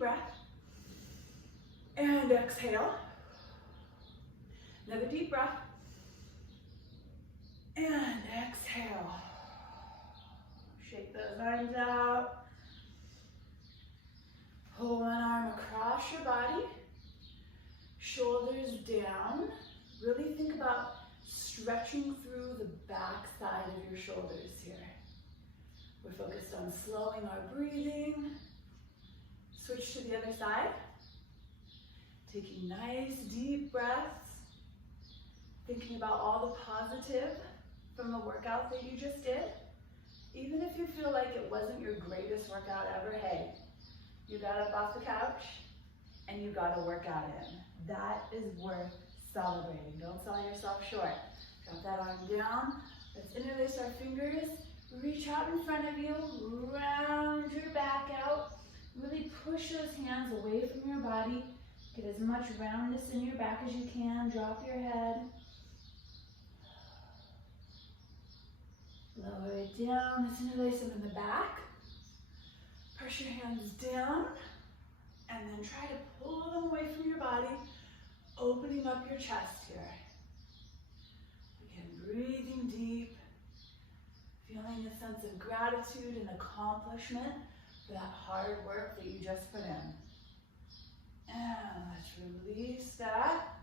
breath. And exhale. Another deep breath. And exhale. Shake those arms out. Pull one arm across your body. Shoulders down. Really think about stretching through the back side of your shoulders here. We're focused on slowing our breathing. Switch to the other side. Taking nice deep breaths. Thinking about all the positive from the workout that you just did. Even if you feel like it wasn't your greatest workout ever, hey, you got up off the couch and you got a workout in. That is worth celebrating. Don't sell yourself short. Drop that arm down. Let's interlace our fingers. Reach out in front of you. Round your back out. Really push those hands away from your body. Get as much roundness in your back as you can. Drop your head. Lower it down. Let's interlace them in the back. Press your hands down. And then try to pull them away from your body. Opening up your chest here. Again, breathing deep. Feeling a sense of gratitude and accomplishment for that hard work that you just put in. And let's release that.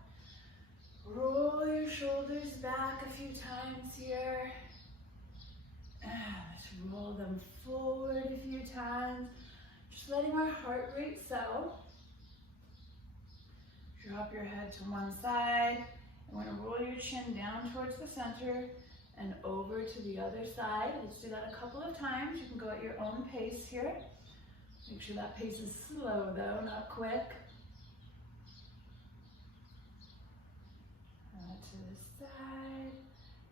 Roll your shoulders back a few times here. And let's roll them forward a few times. Just letting our heart rate settle. Drop your head to one side. And we're going to roll your chin down towards the center and over to the other side. Let's do that a couple of times. You can go at your own pace here. Make sure that pace is slow though, not quick. To the side.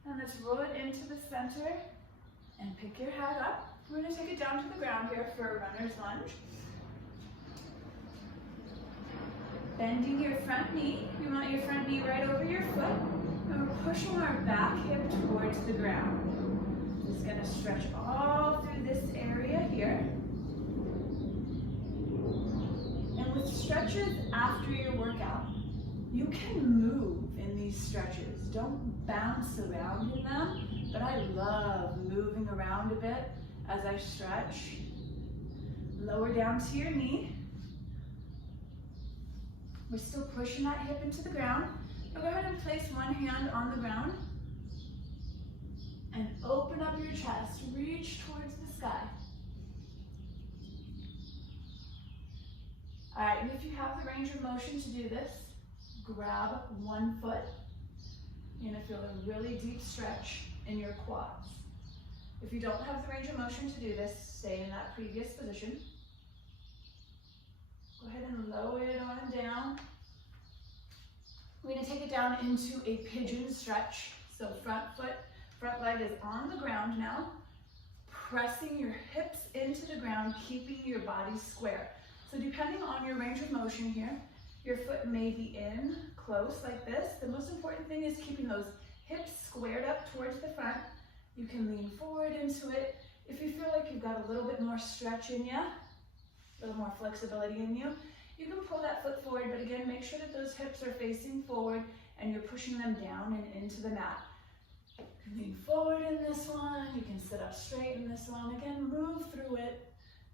And let's roll it into the center and pick your head up. We're going to take it down to the ground here for a runner's lunge. Bending your front knee. You want your front knee right over your foot. And we're pushing our back hip towards the ground. Just going to stretch all through this area here. And with stretches after your workout, you can move in these stretches. Don't bounce around in them, but I love moving around a bit as I stretch. Lower down to your knee. We're still pushing that hip into the ground. Now go ahead and place one hand on the ground and open up your chest. Reach towards the sky. All right, and if you have the range of motion to do this, grab one foot. You're going to feel a really deep stretch in your quads. If you don't have the range of motion to do this, stay in that previous position. Go ahead and lower it on down. We're going to take it down into a pigeon stretch. So front leg is on the ground now. Pressing your hips into the ground, keeping your body square. So depending on your range of motion here, your foot may be in close like this. The most important thing is keeping those hips squared up towards the front. You can lean forward into it. If you feel like you've got a little bit more stretch in you, a little more flexibility in you, you can pull that foot forward, but again, make sure that those hips are facing forward and you're pushing them down and into the mat. You can lean forward in this one. You can sit up straight in this one. Again, move through it.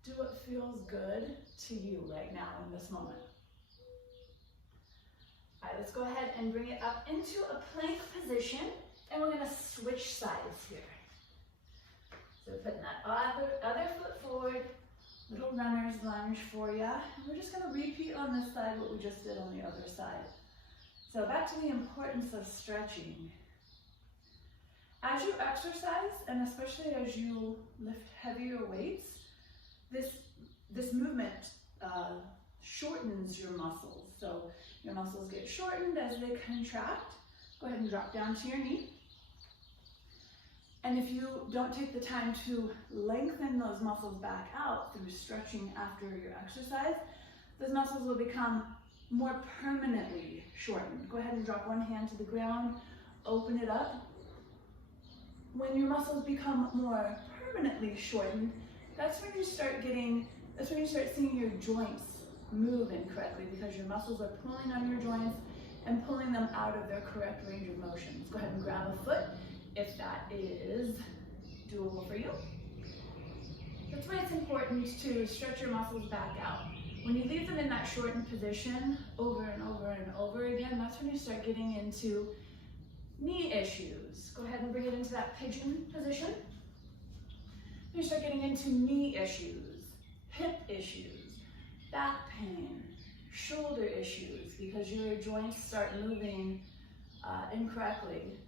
Do what feels good to you right now in this moment. All right, let's go ahead and bring it up into a plank position, and we're going to switch sides here. So putting that other foot forward, little runner's lunge for you. And we're just going to repeat on this side what we just did on the other side. So back to the importance of stretching. As you exercise, and especially as you lift heavier weights, this movement shortens your muscles. So your muscles get shortened as they contract. Go ahead and drop down to your knee. And if you don't take the time to lengthen those muscles back out through stretching after your exercise, those muscles will become more permanently shortened. Go ahead and drop one hand to the ground, open it up. When your muscles become more permanently shortened, that's when you start seeing your joints move incorrectly because your muscles are pulling on your joints and pulling them out of their correct range of motion. So go ahead and grab a foot if that is doable for you. That's why it's important to stretch your muscles back out. When you leave them in that shortened position over and over and over again, that's when you start getting into knee issues. Go ahead and bring it into that pigeon position. You start getting into knee issues, hip issues, back pain, shoulder issues, because your joints start moving incorrectly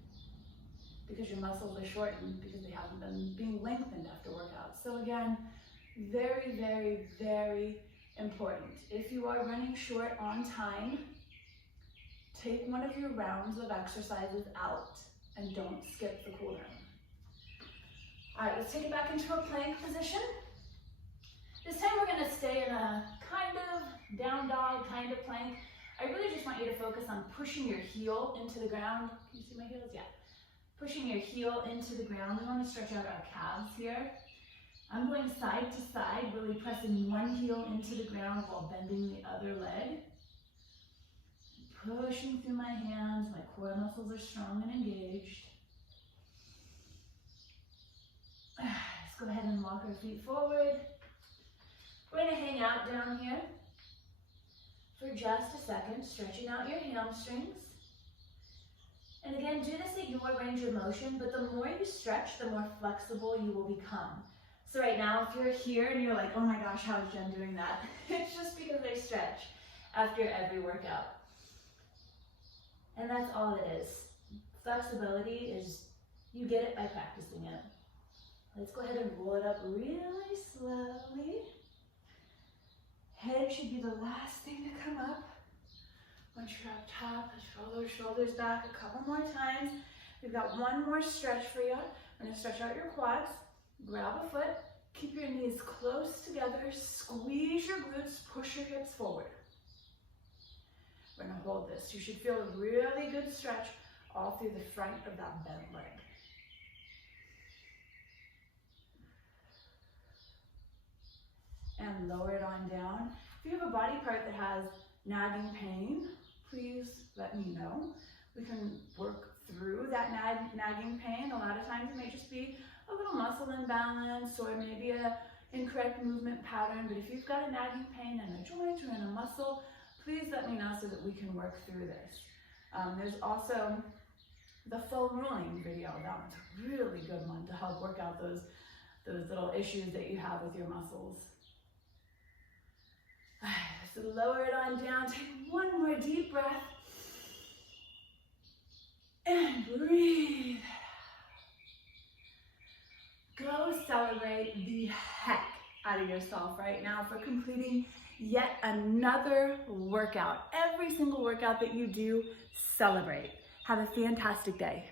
because your muscles are shortened because they haven't been being lengthened after workouts. So again, very, very, very important. If you are running short on time, take one of your rounds of exercises out and don't skip the cool down. All right, let's take it back into a plank position. This time we're gonna stay in a kind of down dog, kind of plank. I really just want you to focus on pushing your heel into the ground. Can you see my heels? Yeah. Pushing your heel into the ground. We want to stretch out our calves here. I'm going side to side, really pressing one heel into the ground while bending the other leg. Pushing through my hands, my core muscles are strong and engaged. Let's go ahead and walk our feet forward. We're going to hang out down here for just a second, stretching out your hamstrings. And again, do this at your range of motion, but the more you stretch, the more flexible you will become. So right now, if you're here and you're like, oh my gosh, how is Jen doing that? It's just because I stretch after every workout. And that's all it is. Flexibility is, you get it by practicing it. Let's go ahead and roll it up really slowly. Head should be the last thing to come up. Once you're up top, let's roll those shoulders back a couple more times. We've got one more stretch for you. We're gonna stretch out your quads, grab a foot, keep your knees close together, squeeze your glutes, push your hips forward. We're gonna hold this. You should feel a really good stretch all through the front of that bent leg. And lower it on down. If you have a body part that has nagging pain, please let me know. We can work through that nagging pain. A lot of times it may just be a little muscle imbalance or maybe a incorrect movement pattern, but if you've got a nagging pain in a joint or in a muscle, please let me know so that we can work through this. There's also the foam rolling video. That one's a really good one to help work out those little issues that you have with your muscles. So lower it on down, take one more deep breath, and breathe. Go celebrate the heck out of yourself right now for completing yet another workout. Every single workout that you do, celebrate. Have a fantastic day.